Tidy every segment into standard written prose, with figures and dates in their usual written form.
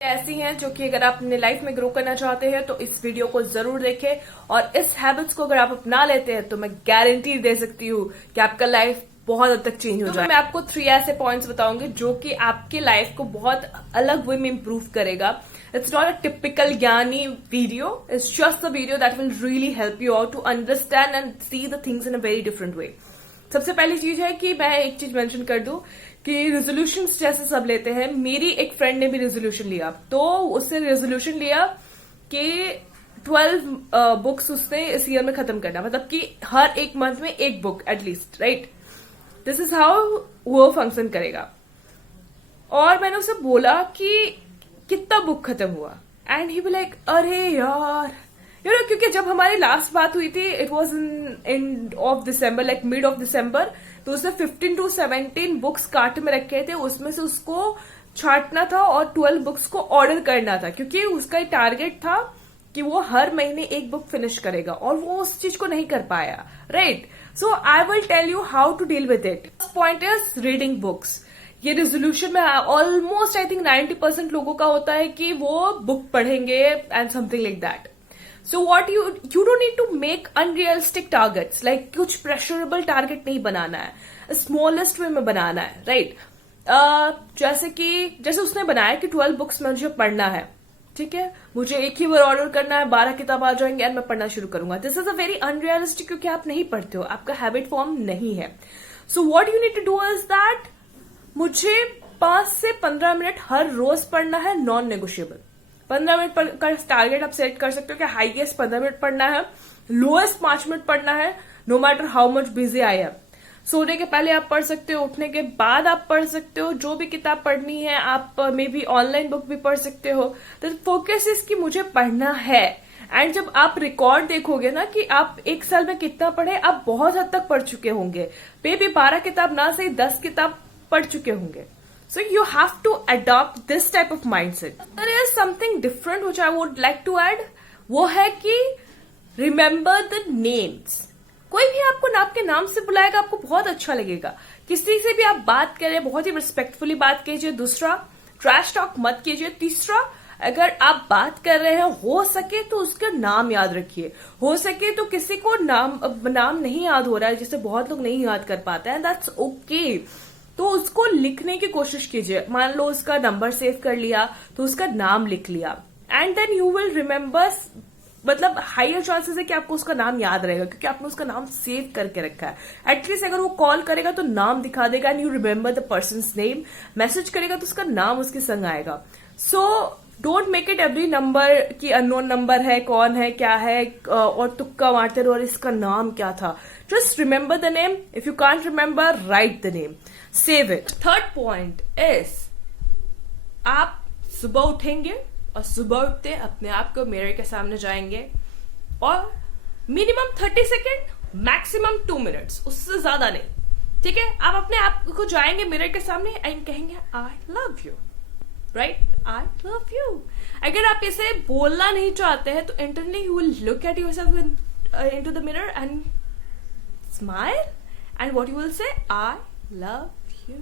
ऐसी हैं जो कि अगर आप अपने लाइफ में ग्रो करना चाहते हैं तो इस वीडियो को जरूर देखें और इस हैबिट्स को अगर आप अपना लेते हैं तो मैं गारंटी दे सकती हूँ कि आपका लाइफ बहुत हद तक चेंज हो जाए। मैं आपको 3 ऐसे पॉइंट्स बताऊंगी जो कि आपके लाइफ को बहुत अलग वे में इंप्रूव करेगा। इट्स नॉट अ टिपिकल ज्ञानी video, it's just a video that will really help you out to understand and see the things in a very different way. सबसे पहली चीज है कि मैं एक चीज मेंशन कर दूं कि रेजोल्यूशन जैसे सब लेते हैं, मेरी एक फ्रेंड ने भी रेजोल्यूशन लिया, तो उससे रेजोल्यूशन लिया कि 12 बुक्स उसने इस ईयर में खत्म करना, मतलब कि हर एक मंथ में एक book at least, right. This is how वो फंक्शन करेगा। और मैंने उसे बोला कि कितना बुक खत्म हुआ, एंड ही बी लाइक अरे यार क्योंकि जब हमारी लास्ट बात हुई थी it was in end of December, like mid of December, तो उसने 15 to 17 बुक्स कार्ट में रखे थे, उसमें से उसको छांटना था और 12 बुक्स को ऑर्डर करना था, क्योंकि उसका टारगेट था कि वो हर महीने एक बुक फिनिश करेगा और वो उस चीज को नहीं कर पाया, right. So I will tell you how to deal with it. First point is reading books. ये रेजोल्यूशन में ऑलमोस्ट आई थिंक 90% लोगों का होता है कि वो बुक पढ़ेंगे and something like that. So what you don't need to make unrealistic targets, like कुछ प्रेशरेबल टारगेट नहीं बनाना है, स्मॉलेस्ट वे में बनाना है, राइट। जैसे उसने बनाया कि 12 बुक्स में मुझे पढ़ना है, ठीक है, मुझे एक ही बार ऑर्डर करना है, 12 किताब आ जाएंगे एंड मैं पढ़ना शुरू करूंगा। This is a very unrealistic, क्योंकि आप नहीं पढ़ते हो, आपका हैबिट फॉर्म नहीं है। So what you need to do is that मुझे 5 से 15 मिनट हर रोज पढ़ना है, नॉन नेगोशिएबल। 15 मिनट का टारगेट आप सेट कर सकते हो कि हाईएस्ट 15 मिनट पढ़ना है, लोएस्ट 5 मिनट पढ़ना है, no matter how much busy I am. सोने के पहले आप पढ़ सकते हो, उठने के बाद आप पढ़ सकते हो, जो भी किताब पढ़नी है आप मे बी ऑनलाइन बुक भी पढ़ सकते हो। तो फोकस इज कि मुझे पढ़ना है। एंड जब आप रिकॉर्ड देखोगे ना कि आप एक साल में कितना पढ़े, आप बहुत हद तक पढ़ चुके होंगे, मे बी 12 किताब ना सही 10 किताब पढ़ चुके होंगे। So you have to adopt this type of mindset. There is something different which I would like to add. वो है कि remember the names. कोई भी आपको आपके नाम से बुलाएगा आपको बहुत अच्छा लगेगा। किसी से भी आप बात करें बहुत ही रिस्पेक्टफुली बात कीजिए। दूसरा, ट्रैश टॉक मत कीजिए। तीसरा, अगर आप बात कर रहे हैं हो सके तो उसका नाम याद रखिए। हो सके तो किसी को नाम नहीं याद हो रहा है, जिसे बहुत लोग नहीं याद कर पाते हैं, दैट्स ओके। तो उसको लिखने की कोशिश कीजिए। मान लो उसका नंबर सेव कर लिया तो उसका नाम लिख लिया, and then you will remember, मतलब हायर चांसेस है कि आपको उसका नाम याद रहेगा, क्योंकि आपने उसका नाम सेव करके रखा है। एटलीस्ट अगर वो कॉल करेगा तो नाम दिखा देगा and you remember the persons name. Message करेगा तो उसका नाम उसके संग आएगा। So don't make it every number कि अननोन नंबर है, कौन है, क्या है, और तुक्का मारते रहो और इसका नाम क्या था। Just remember the name. If you can't remember, right the name, save it. Third point is, आप सुबह उठेंगे और सुबह उठते अपने आप को मिरर के सामने जाएंगे और मिनिमम 30 सेकेंड, मैक्सिमम 2 मिनट्स, उससे ज्यादा नहीं, ठीक है। आप अपने आप को जाएंगे मिरर के सामने एंड कहेंगे I love you, right, I love you. अगर आप इसे बोलना नहीं चाहते हैं तो internally you will look at yourself into the mirror and smile, and what you will say, I love you.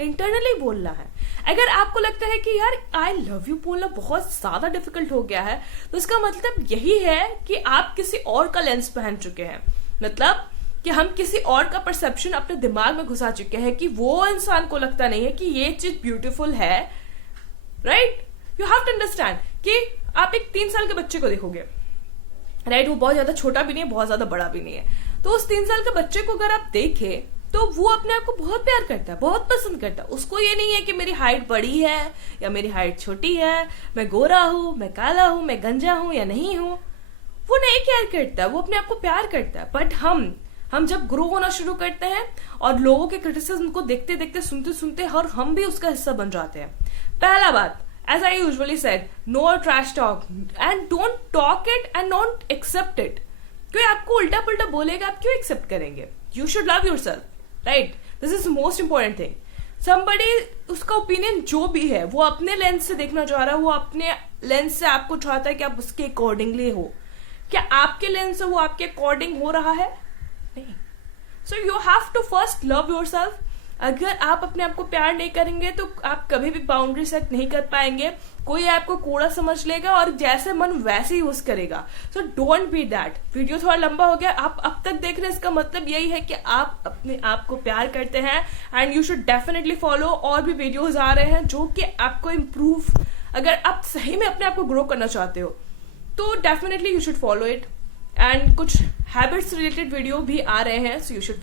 Internally बोलना है। अगर आपको लगता है कि यार आई लव यू बोलना बहुत ज्यादा डिफिकल्ट हो गया है, तो इसका मतलब यही है कि आप किसी और का लेंस पहन चुके हैं। मतलब कि हम किसी और का परसेप्शन अपने दिमाग में घुसा चुके हैं कि वो इंसान को लगता नहीं है कि ये चीज ब्यूटीफुल है, right. You have to understand कि आप एक 3 साल के बच्चे को देखोगे, राइट, वो बहुत ज्यादा छोटा भी नहीं है, बहुत ज्यादा बड़ा भी नहीं है। तो उस 3 साल के बच्चे को अगर आप देखें तो वो अपने आप को बहुत प्यार करता है, बहुत पसंद करता है। उसको ये नहीं है कि मेरी हाइट बड़ी है या मेरी हाइट छोटी है, मैं गोरा हूं, मैं काला हूं, मैं गंजा हूं या नहीं हूं। वो नहीं केयर करता है, वो अपने आप को प्यार करता है। बट हम जब ग्रो होना शुरू करते हैं और लोगों के क्रिटिसिज्म को देखते देखते सुनते सुनते और हम भी उसका हिस्सा बन जाते हैं। पहला बात, as I usually said, no trash talk and don't talk it and don't accept it. कोई आपको उल्टा पुल्टा बोलेगा, आप क्यों एक्सेप्ट करेंगे? You should love yourself, right? This is the most important thing. Somebody, उसका ओपिनियन जो भी है वो अपने लेंस से देखना चाह रहा है, वो अपने लेंस से आपको चाहता है कि आप उसके अकॉर्डिंगली हो। क्या आपके लेंस से वो आपके अकॉर्डिंग हो रहा है? नहीं। So you have to first love yourself. अगर आप अपने आप को प्यार नहीं करेंगे तो आप कभी भी बाउंड्री सेट नहीं कर पाएंगे। कोई आपको कूड़ा समझ लेगा और जैसे मन वैसे यूज करेगा। So don't be that. Video थोड़ा लंबा हो गया, आप अब तक देख रहे हैं, इसका मतलब यही है कि आप अपने आप को प्यार करते हैं and you should definitely follow. और भी वीडियोज आ रहे हैं जो कि आपको इम्प्रूव, अगर आप सही में अपने आप को ग्रो करना चाहते हो तो definitely you should follow it. And कुछ हैबिट्स रिलेटेड वीडियो भी आ रहे हैं, सो यू शुड